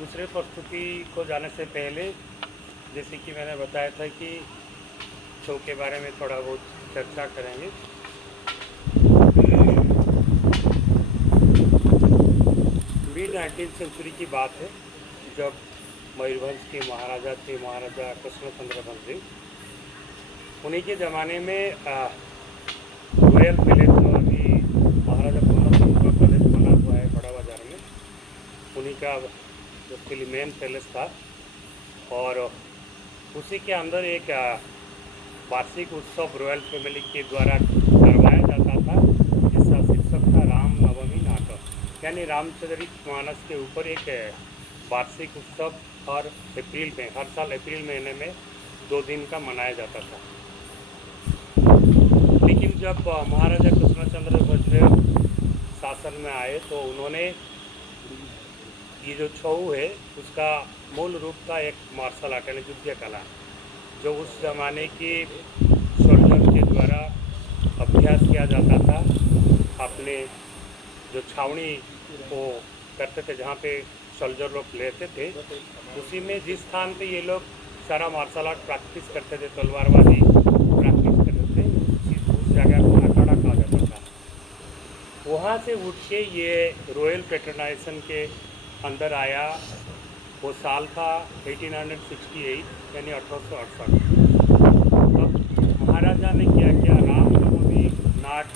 दूसरे प्रस्तुति को जाने से पहले जैसे कि मैंने बताया था कि शो के बारे में थोड़ा बहुत चर्चा करेंगे। मिड 19th सेंचुरी की बात है, जब मयूरभंज के महाराजा थे महाराजा कृष्णचंद्र भंजदेव। उन्हीं के ज़माने में रॉयल पैलेस जो अभी महाराजा पूर्णचंद्र पैलेस बना हुआ है बड़ा बाज़ार में, उन्हीं का जो फिल्मेन पैलेस था और उसी के अंदर एक वार्षिक उत्सव रॉयल फैमिली के द्वारा करवाया जाता था, जिसका शीर्षक था राम नवमी नाटक। यानी रामचरितमानस के ऊपर एक वार्षिक उत्सव हर साल अप्रैल महीने में 2 दिन का मनाया जाता था। लेकिन जब महाराजा कृष्णचंद्र भंजदेव शासन में आए तो उन्होंने ये जो छऊ है उसका मूल रूप था एक मार्शल आर्ट यानी युद्ध कला, जो उस ज़माने के सोल्जर के द्वारा अभ्यास किया जाता था। अपने जो छावनी को करते थे, जहाँ पे सोल्जर लोग लेते थे, उसी में जिस स्थान पे ये लोग सारा मार्शल आर्ट प्रैक्टिस करते थे, तलवारबाजी प्रैक्टिस करते थे, उस जगह को अखाड़ा कहा जाता था। वहाँ से उठ के ये रॉयल पैट्रोनाइजेशन के अंदर आया। वो साल था 1868 यानी 1868। अब महाराजा ने क्या किया, रामनवमी नाट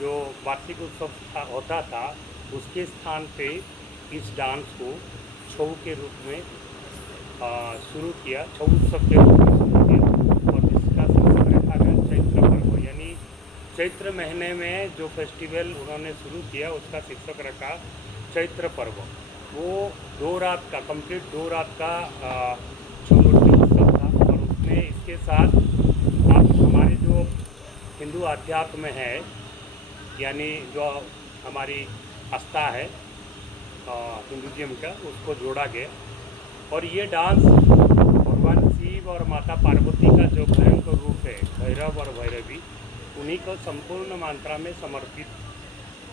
जो वार्षिक उत्सव होता था उसके स्थान पे इस डांस को छऊ के रूप में शुरू किया, छऊ उत्सव के रूप में शुरू किया, और जिसका शीर्षक रखा गया चैत्र पर्व। यानी चैत्र महीने में जो फेस्टिवल उन्होंने शुरू किया उसका शीर्षक रखा चैत्र पर्व। वो 2 रात का कंप्लीट 2 रात का छऊ नृत्य उत्सव था, और उसमें इसके साथ आप हमारे जो हिंदू अध्यात्म में है, यानी जो हमारी आस्था है हिंदुज़म का, उसको जोड़ा गया। और ये डांस भगवान शिव और माता पार्वती का जो भयंकर रूप है भैरव और भैरवी, उन्हीं को संपूर्ण मात्रा में समर्पित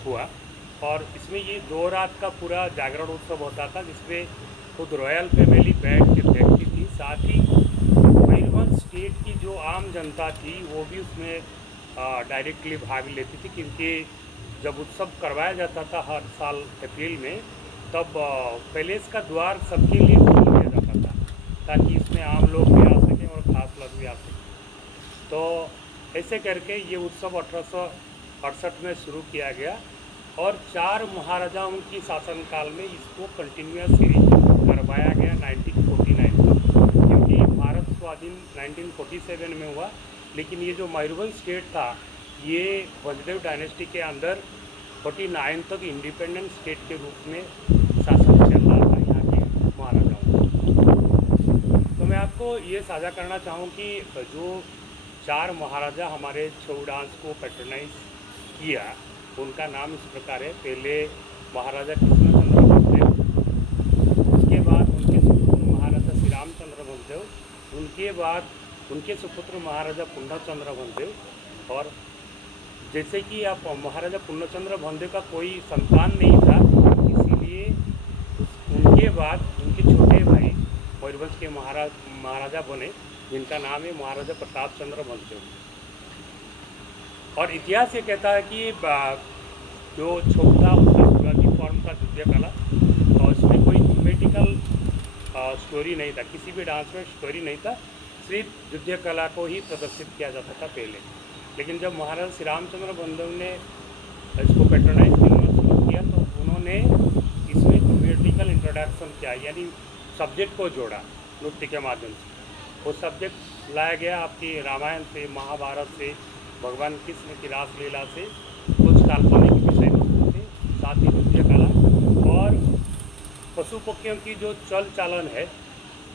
हुआ। और इसमें ये 2 रात का पूरा जागरण उत्सव होता था, जिसमें खुद रॉयल फैमिली बैठ के देखती थी, साथ ही मयूरभंज स्टेट की जो आम जनता थी वो भी उसमें डायरेक्टली भाग लेती थी, क्योंकि जब उत्सव करवाया जाता था हर साल अप्रैल में, तब पैलेस का द्वार सबके लिए खोल दिया जाता था, ताकि इसमें आम लोग भी आ सकें और ख़ास लोग भी आ सकें। तो ऐसे करके ये उत्सव 1868 में शुरू किया गया, और 4 महाराजाओं की शासनकाल में इसको कंटिन्यूस सीरीज करवाया गया 1949 तक, क्योंकि भारत स्वाधीन 1947 में हुआ। लेकिन ये जो मयूरभंज स्टेट था ये भंजदेव डायनेस्टी के अंदर 49 तक इंडिपेंडेंट स्टेट के रूप में शासन चल रहा था यहाँ के महाराजाओं। तो मैं आपको ये साझा करना चाहूँ कि जो 4 महाराजा हमारे छऊ डांस को पैट्रोनाइज किया, उनका नाम इस प्रकार है। पहले महाराजा कृष्णचंद्र भंजदेव, उसके बाद उनके सुपुत्र महाराजा श्री रामचंद्र भंजदेव, उनके बाद उनके सुपुत्र महाराजा पूर्णचंद्र भंजदेव। और जैसे कि आप महाराजा पूर्णचंद्र भंजदेव का कोई संतान नहीं था, इसीलिए उनके बाद उनके छोटे भाई मयूरभंज के महाराजा बने, जिनका नाम है महाराजा प्रताप चंद्र भंजदेव। और इतिहास ये कहता है कि जो छऊ था उसका शुरुआती फॉर्म था युद्ध कला, और इसमें कोई थीमेटिकल स्टोरी नहीं था, किसी भी डांस में स्टोरी नहीं था, सिर्फ युद्ध कला को ही प्रदर्शित किया जाता था पहले। लेकिन जब महाराजा श्री रामचंद्र भंजदेव ने इसको पैट्रोनाइज करना शुरू किया तो उन्होंने इसमें थीमेटिकल इंट्रोडक्शन किया, यानी सब्जेक्ट को जोड़ा नृत्य के माध्यम से। वो सब्जेक्ट लाया गया आपकी रामायण से, महाभारत से, भगवान कृष्ण की रासलीला से, कुछ काल्पनिक विषय वस्तु से, साथ ही नृत्य कला और पशु पक्षियों की जो चल चालन है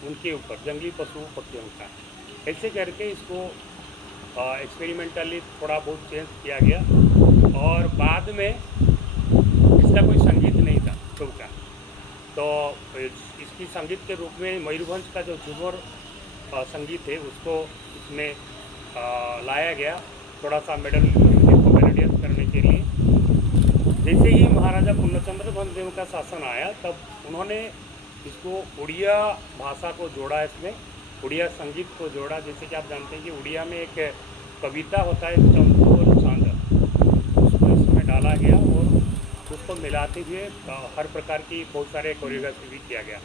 उनके ऊपर, जंगली पशु पक्षियों का, ऐसे करके इसको एक्सपेरिमेंटली थोड़ा बहुत चेंज किया गया। और बाद में इसका कोई संगीत नहीं था छऊ का, तो इसकी संगीत के रूप में मयूरभंज का जो झूमर संगीत है उसको इसमें लाया गया, थोड़ा सा को मेलोडियस करने के लिए। जैसे ही महाराजा पूर्णचंद्र भंजदेव का शासन आया, तब उन्होंने इसको उड़िया भाषा को जोड़ा, इसमें उड़िया संगीत को जोड़ा। जैसे कि आप जानते हैं कि उड़िया में एक कविता होता है चंदू और चांद, उसको इसमें डाला गया और उसको मिलाते हुए हर प्रकार की बहुत सारे कोरियोग्राफी भी किया गया।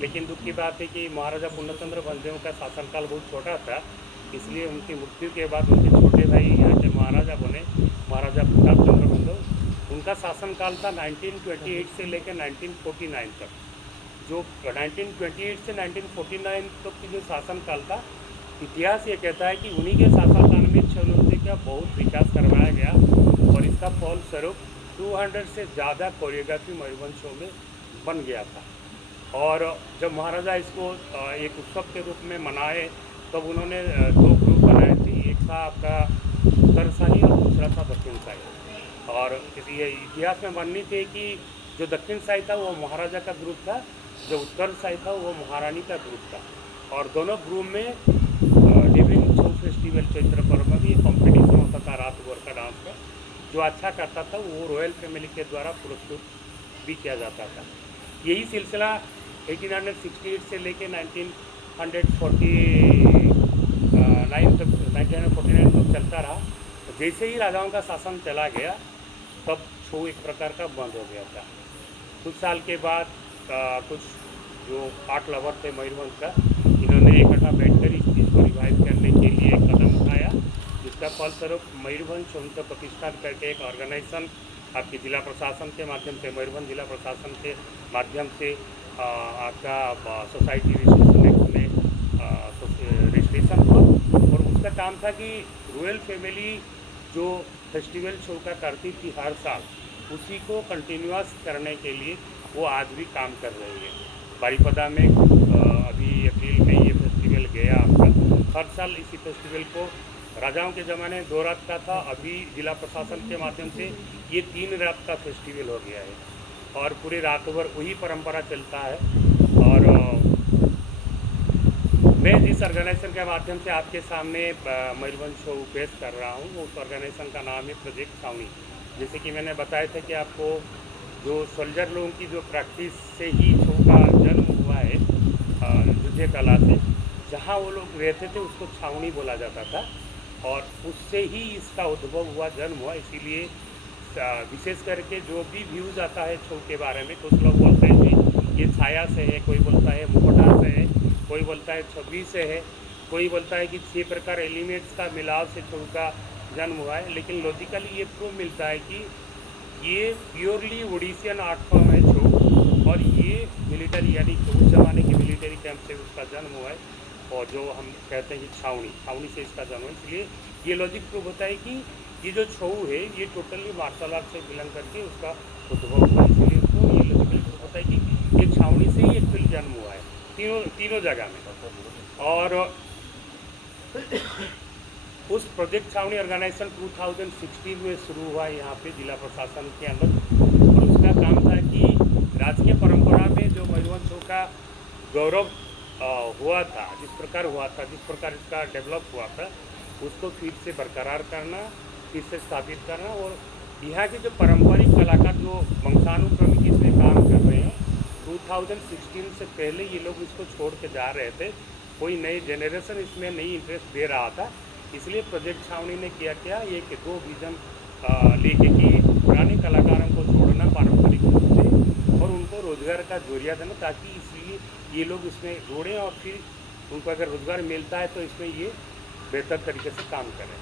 लेकिन दुख की बात है कि महाराजा पूर्णचंद्र बलदेव का शासनकाल बहुत छोटा था, इसलिए उनकी मृत्यु के बाद उनके छोटे भाई यहाँ के महाराजा बने, महाराजा प्रताप चंद्र बलदेव। उनका शासनकाल था 1928 से लेकर 1949 तक। जो 1928 से 1949 तक की जो शासनकाल था, इतिहास ये कहता है कि उन्हीं के शासनकाल में छऊ नृत्य का बहुत विकास करवाया गया और इसका फलस्वरूप 200 से ज़्यादा कोरियोग्राफी मयूरभंज शो में बन गया था। और जब महाराजा इसको एक उत्सव के रूप में मनाए तब उन्होंने दो ग्रुप बनाए थे, एक था आपका उत्तर शाही और दूसरा था दक्षिण शाही। और ये इतिहास में माननी थी कि जो दक्षिण शाही था वो महाराजा का ग्रुप था, जो उत्तर शाही था वो महारानी का ग्रुप था। और दोनों ग्रुप में लिविंग छऊ फेस्टिवल चैत्र पर्व में भी कॉम्पिटिशन होता था रात भर का डांस का। जो अच्छा करता था वो रॉयल फैमिली के द्वारा पुरस्कृत भी किया जाता था। यही सिलसिला 1868 से लेके 1949 तक चलता रहा। जैसे ही राजाओं का शासन चला गया तब छऊ एक प्रकार का बंद हो गया था। कुछ साल के बाद कुछ जो आर्ट लवर थे मयूरभंज का, इन्होंने इकट्ठा बैठकर इस चीज़ को रिवाइव करने के लिए एक कदम उठाया, जिसका फलस्वरूप मयूरभंज छऊ नृत्य प्रतिष्ठान करके एक ऑर्गेनाइजेशन आपकी जिला प्रशासन के माध्यम से, मयूरभंज जिला प्रशासन के माध्यम से आपका सोसाइटी रजिस्ट्रेशन एक्ट में रजिस्ट्रेशन हुआ। और उसका काम था कि रॉयल फैमिली जो फेस्टिवल शो का करती थी हर साल, उसी को कंटिन्यूअस करने के लिए वो आज भी काम कर रही है। बारीपदा में अभी अप्रैल में ये फेस्टिवल गया आपका। हर साल इसी फेस्टिवल को राजाओं के ज़माने 2 रात का था, अभी जिला प्रशासन के माध्यम से ये 3 रात का फेस्टिवल हो गया है और पूरे रात भर वही परंपरा चलता है। और मैं जिस ऑर्गेनाइजेशन के माध्यम से आपके सामने मयूरभंज शो पेश कर रहा हूँ, उस ऑर्गेनाइजेशन का नाम है प्रोजेक्ट छावनी। जैसे कि मैंने बताया था कि आपको जो सोल्जर लोगों की जो प्रैक्टिस से ही शो का जन्म हुआ है, युद्ध कला से, जहाँ वो लोग रहते थे उसको छावनी बोला जाता था और उससे ही इसका उद्भव हुआ, जन्म हुआ। इसीलिए विशेष करके जो भी व्यूज़ आता है छऊ के बारे में, कुछ लोग बोलते हैं कि ये छाया से है, कोई बोलता है मुकुटा से है, कोई बोलता है छवि से है, कोई बोलता है कि 6 प्रकार एलिमेंट्स का मिलाव से छऊ का जन्म हुआ है। लेकिन लॉजिकली ये प्रूव मिलता है कि ये प्योरली ओडिशियन आर्ट फॉर्म है छऊ, और ये मिलिट्री यानी उस ज़माने के मिलिट्री कैंप से उसका जन्म हुआ है। और जो हम कहते हैं कि छावनी से इसका जन्म है। इसलिए ये लॉजिक प्रूव होता है कि ये जो छऊ है ये टोटली मार्शल आर्ट से बिलोंग करके उसका उद्भव हुआ है। इसलिए इसको ये लॉजिकली प्रूव होता है कि ये छावनी से ही एक्चुअली जन्म हुआ है तीनों जगह में। और उस प्रोजेक्ट छावनी ऑर्गेनाइजेशन 2016 में शुरू हुआ यहाँ पे जिला प्रशासन के अंदर। और उसका काम था कि राजकीय परंपरा में जो मयूरभंज शो का गौरव हुआ था, जिस प्रकार हुआ था, जिस प्रकार इसका डेवलप हुआ था, उसको फिर से बरकरार करना, फिर से स्थापित करना। और यहाँ के जो पारंपरिक कलाकार जो वंशानुक्रमिक इसमें काम कर रहे हैं, 2016 से पहले ये लोग इसको छोड़ के जा रहे थे, कोई नई जनरेशन इसमें नई इंटरेस्ट दे रहा था। इसलिए प्रोजेक्ट छावनी ने किया एक 2 विज़न लेके कि पुराने कलाकारों को जोड़ना पारंपरिक रूप से और उनको रोज़गार का जरिया देना, ताकि इसलिए ये लोग इसमें जोड़ें और फिर उनको अगर रोज़गार मिलता है तो इसमें ये बेहतर तरीके से काम करें।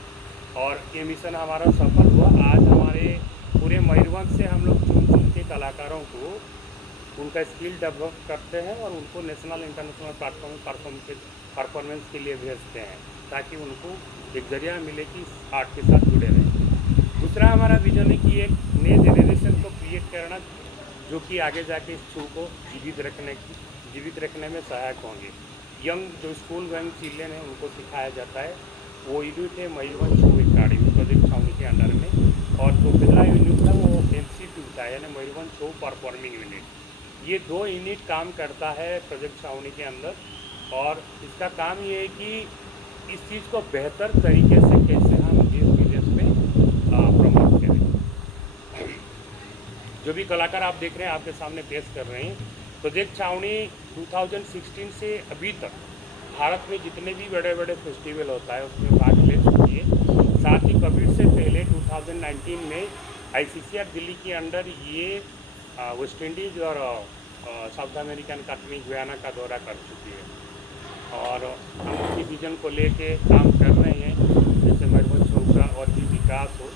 और ये मिशन हमारा सफल हुआ। आज हमारे पूरे मयूरभंज से हम लोग चुन के कलाकारों को उनका स्किल डेवलप करते हैं और उनको नेशनल इंटरनेशनल परफॉर्मेंस के लिए भेजते हैं, ताकि उनको एक जरिया मिले कि आर्ट के साथ जुड़े रहें। दूसरा हमारा विजन है कि एक नए जनरेशन को क्रिएट करना, जो कि आगे जाके इस छू को जीवित रखने में सहायक होंगे। यंग जो स्कूल गोइंग चिल्ड्रेन है उनको सिखाया जाता है। वो यूनिट है मयूरभंज छू अकादमी प्रोजेक्ट छावनी के अंडर में। और जो पहला यूनिट था वो MCP था, यानी मयूरभंज छू परफॉर्मिंग यूनिट। ये 2 यूनिट काम करता है प्रोजेक्ट छावनी के अंदर। और इसका काम ये है कि इस चीज़ को बेहतर तरीके से कैसे हम देश विदेश में प्रमोट करें। जो भी कलाकार आप देख रहे हैं, आपके सामने पेश कर रहे हैं, प्रोजेक्ट छावनी 2016 से अभी तक भारत में जितने भी बड़े बड़े फेस्टिवल होता है उसमें भाग ले चुकी है। साथ ही कोविड से पहले 2019 में आईसीसीआर दिल्ली के अंडर ये वेस्ट इंडीज़ और साउथ अमेरिकन कंट्री गुयाना का दौरा कर चुकी है और हम उसी विजन को लेके काम कर रहे हैं, जैसे मयूरभंज शो का और भी विकास हो।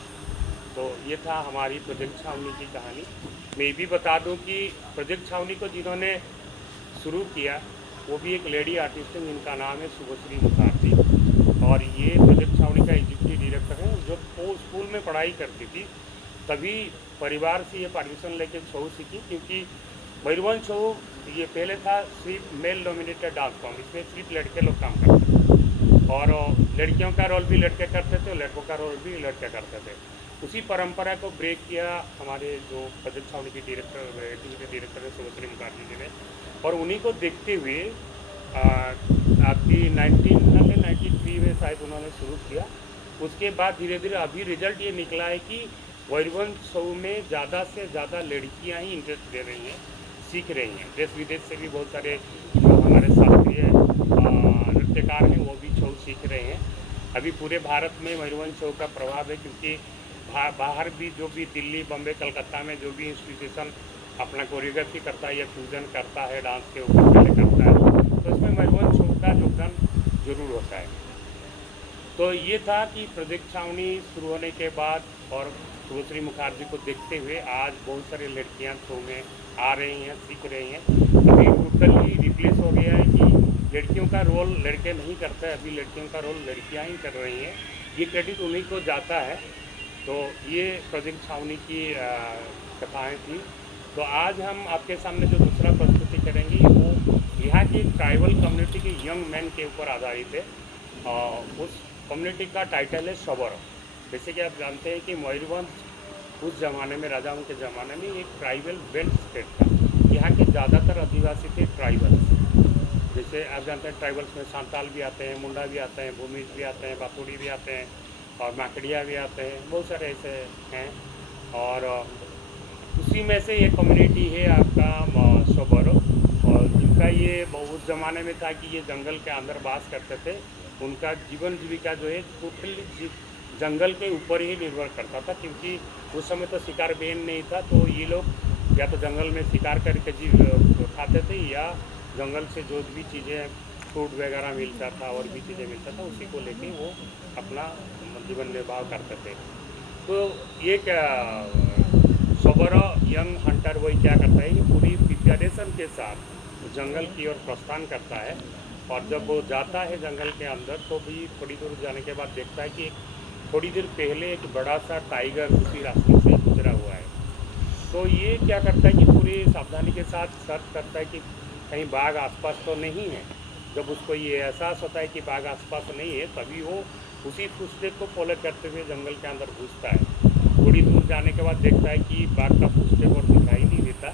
तो ये था हमारी प्रोजेक्ट छावनी की कहानी। मैं भी बता दूं कि प्रोजेक्ट छावनी को जिन्होंने शुरू किया वो भी एक लेडी आर्टिस्ट है जिनका नाम है शुभश्री मुखर्जी, और ये प्रोजेक्ट छावनी का एग्जीक्यूटिव डायरेक्टर है। जब वो स्कूल में पढ़ाई करती थी तभी परिवार से ये परमिशन लेके छऊ सीखी, क्योंकि मयूरभंज छऊ ये पहले था सिर्फ मेल डोमिनेटेड डांस फॉर्म, इसमें सिर्फ लड़के लोग काम करते थे और लड़कियों का रोल भी लड़के करते थे और लड़कों का रोल भी लड़के करते थे। उसी परंपरा को ब्रेक किया हमारे जो प्रोजेक्ट छावनी की डायरेक्टर है शुभश्री मुखर्जी जी ने, और उन्हीं को देखते हुए आपकी 1993 में शायद उन्होंने शुरू किया। उसके बाद धीरे धीरे अभी रिजल्ट ये निकला है कि मयूरभंज शो में ज़्यादा से ज़्यादा लड़कियां ही इंटरेस्ट दे रही हैं, सीख रही हैं। देश विदेश से भी बहुत सारे जो हमारे शास्त्रीय नृत्यकार हैं वो भी छऊ सीख रहे हैं। अभी पूरे भारत में मयूरभंज शो का प्रभाव है, क्योंकि बाहर भी जो भी दिल्ली, बम्बई, कलकत्ता में जो भी इंस्टीट्यूशन अपना कोरियोग्राफी करता है या फ्यूजन करता है, डांस के ऊपर पहले करता है, तो इसमें मयूरभंज शो का योगदान जरूर होता है। तो ये था कि प्रोजेक्ट छावनी शुरू होने के बाद और शुभश्री मुखर्जी को देखते हुए आज बहुत सारी लड़कियां शो में आ रही हैं, सीख रही हैं। अभी टोटली रिप्लेस हो गया है कि लड़कियों का रोल लड़के नहीं करते, अभी लड़कियों का रोल लड़कियां ही कर रही हैं। ये क्रेडिट उन्हीं को जाता है। तो ये प्रोजेक्ट छावनी की कथाएँ थी। तो आज हम आपके सामने जो दूसरा प्रस्तुति करेंगे वो यहाँ की ट्राइबल कम्युनिटी के यंग मैन के ऊपर आधारित है। उस कम्युनिटी का टाइटल है शबर। जैसे कि आप जानते हैं कि मयूरभंज उस ज़माने में, राजाओं के ज़माने में, एक ट्राइबल बेल्ट स्टेट था। यहाँ के ज़्यादातर आदिवासी थे ट्राइबल्स। जैसे आप जानते हैं ट्राइबल्स में सांताल भी आते हैं, मुंडा भी आते हैं, भूमिज भी आते हैं, बातुड़ी भी आते हैं और माकड़िया भी आते हैं, बहुत सारे ऐसे हैं। और उसी में से ये कम्युनिटी है आपका शबर, और जिनका ये उस ज़माने में था कि ये जंगल के अंदर वास करते थे। उनका जीवन जीविका जो है टोटली जंगल के ऊपर ही निर्भर करता था, क्योंकि उस समय तो शिकार बैन नहीं था। तो ये लोग या तो जंगल में शिकार करके खाते थे या जंगल से जो भी चीज़ें फ्रूट वगैरह मिलता था और भी चीज़ें मिलता था उसी को लेके वो अपना जीवन निर्वाह करते थे। तो ये क्या शबर यंग हंटर वही क्या करता है, ये पूरी प्रिपरेशन के साथ जंगल की ओर प्रस्थान करता है। और जब वो जाता है जंगल के अंदर तो भी थोड़ी दूर जाने के बाद देखता है कि थोड़ी देर पहले एक बड़ा सा टाइगर उसी रास्ते से गुजरा हुआ है। तो ये क्या करता है कि पूरी सावधानी के साथ सर्च करता है कि कहीं बाघ आसपास तो नहीं है। जब उसको ये एहसास होता है कि बाघ आसपास नहीं है तभी वो उसी फुटस्टेप को फॉलो करते हुए जंगल के अंदर घुसता है। थोड़ी दूर जाने के बाद देखता है कि बाघ का फुटस्टेप और दिखाई नहीं देता।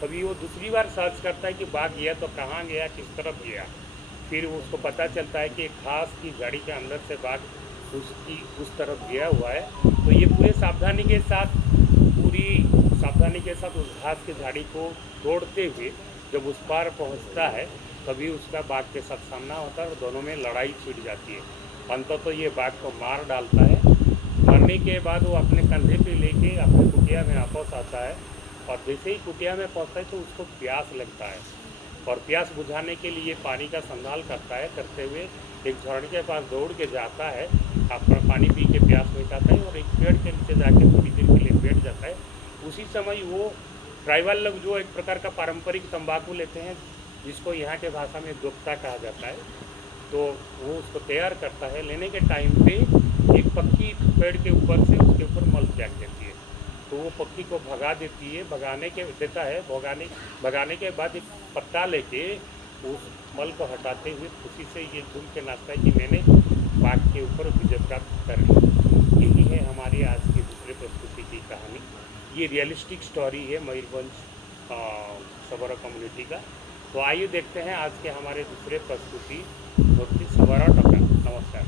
तभी वो दूसरी बार सर्च करता है कि बाघ गया तो कहाँ गया, किस तरफ गया। फिर उसको पता चलता है कि एक घास की झाड़ी के अंदर से बाघ उसकी उस तरफ गया हुआ है। तो ये पूरी सावधानी के साथ उस घास की झाड़ी को तोड़ते हुए जब उस पार पहुंचता है तभी उसका बाघ के साथ सामना होता है और दोनों में लड़ाई छिड़ जाती है। अंततः तो ये बाघ को मार डालता है। मरने के बाद वो अपने कंधे पे लेके अपने कुटिया में वापस आता है, और जैसे ही कुटिया में पहुंचता है तो उसको प्यास लगता है, और प्यास बुझाने के लिए पानी का संभाल करता है। करते हुए एक झरने के पास दौड़ के जाता है, अपना पानी पी के प्यास मिटाता है और एक पेड़ के नीचे जाके थोड़ी देर के लिए बैठ जाता है। उसी समय वो ट्राइबल लोग जो एक प्रकार का पारंपरिक तंबाकू लेते हैं, जिसको यहाँ के भाषा में दोपता कहा जाता है, तो वो उसको तैयार करता है। लेने के टाइम पे एक पक्षी पेड़ के ऊपर से उसके ऊपर मल फेंक देती है, तो वो पक्षी को भगा देती है। भगाने के बाद एक पत्ता लेके उस मल को हटाते हुए खुशी से ये झूम के नाचता है कि मैंने बाघ के ऊपर विजय प्राप्त कर ली। यही है हमारी आज की दूसरे प्रस्तुति की कहानी। ये रियलिस्टिक स्टोरी है मयूरभंज शबरा कम्युनिटी का। तो आइए देखते हैं आज के हमारे दूसरे प्रस्तुति, सबरा टोका। नमस्कार।